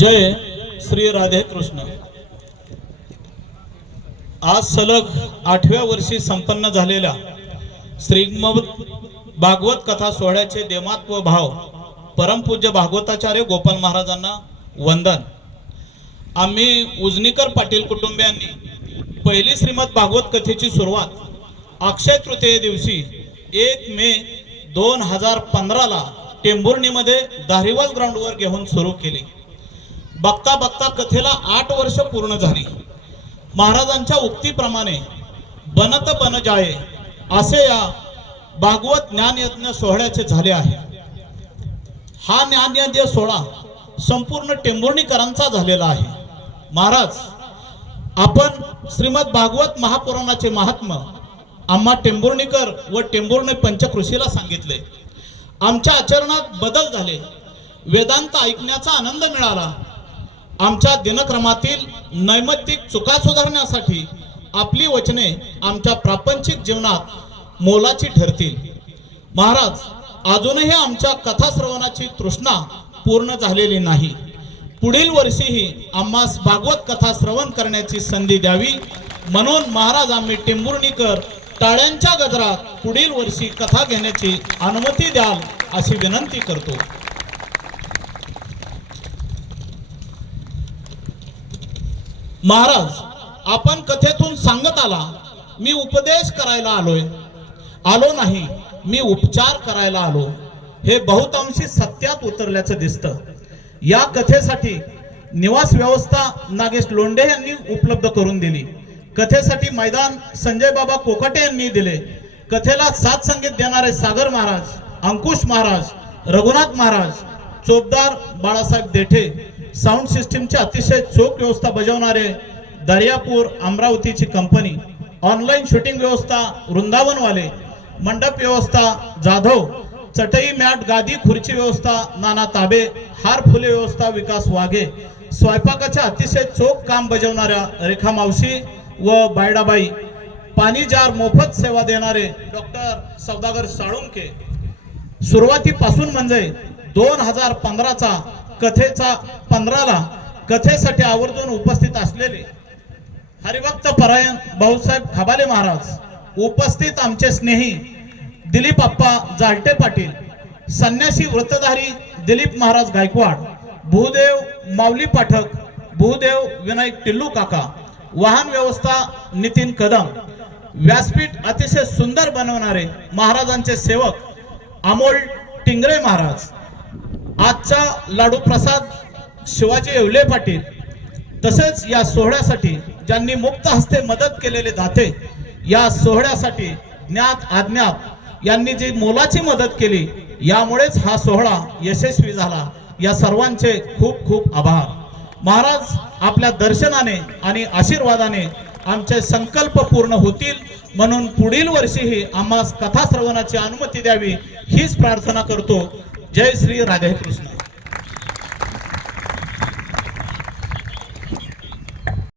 जय श्री राधे कृष्ण. आज सलग आठव्या वर्षी संपन्न झालेल्या श्रीमद भागवत कथा सोहळ्याचे देमात्व भाव परमपूज्य भागवताचार्य गोपाल महाराजांना वंदन. आम्ही उजनीकर पाटील कुटुंबियांनी पहिली श्रीमद भागवत कथेची सुरुवात अक्षय तृतीये दिवशी एक मे दोन हजार पंधराला टेंभुर्णीमध्ये दारिवाल ग्राउंडवर घेऊन सुरू केली. बघता बघता कथेला आठ वर्ष पूर्ण झाली. महाराजांच्या उक्तीप्रमाणे बनत बन जाये असे या भागवत ज्ञानयज्ञ सोहळ्याचे झाले आहे. हा ज्ञानयज्ञ सोहळा संपूर्ण टेंभुर्णीकरांचा झालेला आहे. महाराज आपण श्रीमद भागवत महापुराणाचे महात्म आम्हा टेंभुर्णीकर व टेंभुर्णी पंचकृषीला सांगितले. आमच्या आचरणात बदल झाले. वेदांत ऐकण्याचा आनंद मिळाला. आमच्या दिनक्रमातील नैमित्तिक चुका सुधारण्यासाठी आपली वचने आमच्या प्रापंचिक जीवनात मोलाची ठरतील. महाराज अजूनही आमच्या कथा श्रवणाची तृष्णा पूर्ण झालेली नाही. पुढील वर्षीही आम्हास भागवत कथा श्रवण करण्याची संधी द्यावी म्हणून महाराज आम्ही टेंभुर्णीकर टाळ्यांच्या गजरात पुढील वर्षी कथा घेण्याची अनुमती द्याल अशी विनंती करतो. महाराज आपण कथेतून सांगत आला मी उपदेश करायला आलोय. आलो नाही मी उपचार करायला आलो. हे बहुतांशी सत्यात उतरल्याचं दिसतं. या कथेसाठी निवास व्यवस्था नागेश लोंढे यांनी उपलब्ध करून दिली. कथेसाठी मैदान संजय बाबा कोकाटे यांनी दिले. कथेला साथ संगीत देणारे सागर महाराज अंकुश महाराज रघुनाथ महाराज चोपदार बाळासाहेब देठे. साऊंड सिस्टीमची अतिशय चोख व्यवस्था बजावणारे दर्यापूर अमरावतीची कंपनी ऑनलाईन शूटिंग व्यवस्था वृंदावनवाले. मंडप व्यवस्था जाधव. चटई मॅट गादी खुर्ची व्यवस्था नाना ताबे. हार फुले व्यवस्था विकास वाघे. स्वयंपाकाच्या अतिशय चोख काम बजावणाऱ्या रेखा मावशी व बायडाबाई. पाणी जार मोफत सेवा देणारे डॉक्टर सौदागर साळुंके. सुरुवातीपासून म्हणजे दोन हजार पंधराचा कथेचा पंधराला कथेसाठी आवर्जून उपस्थित असलेले हरिभक्त परायण भाऊसाहेब खबाले महाराज उपस्थित आमचे स्नेही दिलीप अप्पा जालटे पाटील संन्यासी व्रतधारी दिलीप महाराज गायकवाड भूदेव माऊली पाठक भूदेव विनायक टिल्लू काका वाहन व्यवस्था नितीन कदम व्यासपीठ अतिशय सुंदर बनवणारे महाराजांचे सेवक अमोल टिंगरे महाराज आजचा लाडू प्रसाद शिवाजी येवले पाटील तसेच या सोहळ्यासाठी ज्यांनी मुक्त हस्ते मदत केलेले दाते या सोहळ्यासाठी ज्ञात अज्ञात यांनी जी मोलाची मदत केली यामुळेच हा सोहळा यशस्वी झाला. या सर्वांचे खूप खूप आभार. महाराज आपल्या दर्शनाने आणि आशीर्वादाने आमचे संकल्प पूर्ण होतील म्हणून पुढील वर्षीही आम्हास कथाश्रवणाची अनुमती द्यावी हीच प्रार्थना करतो. जय श्री राधे कृष्ण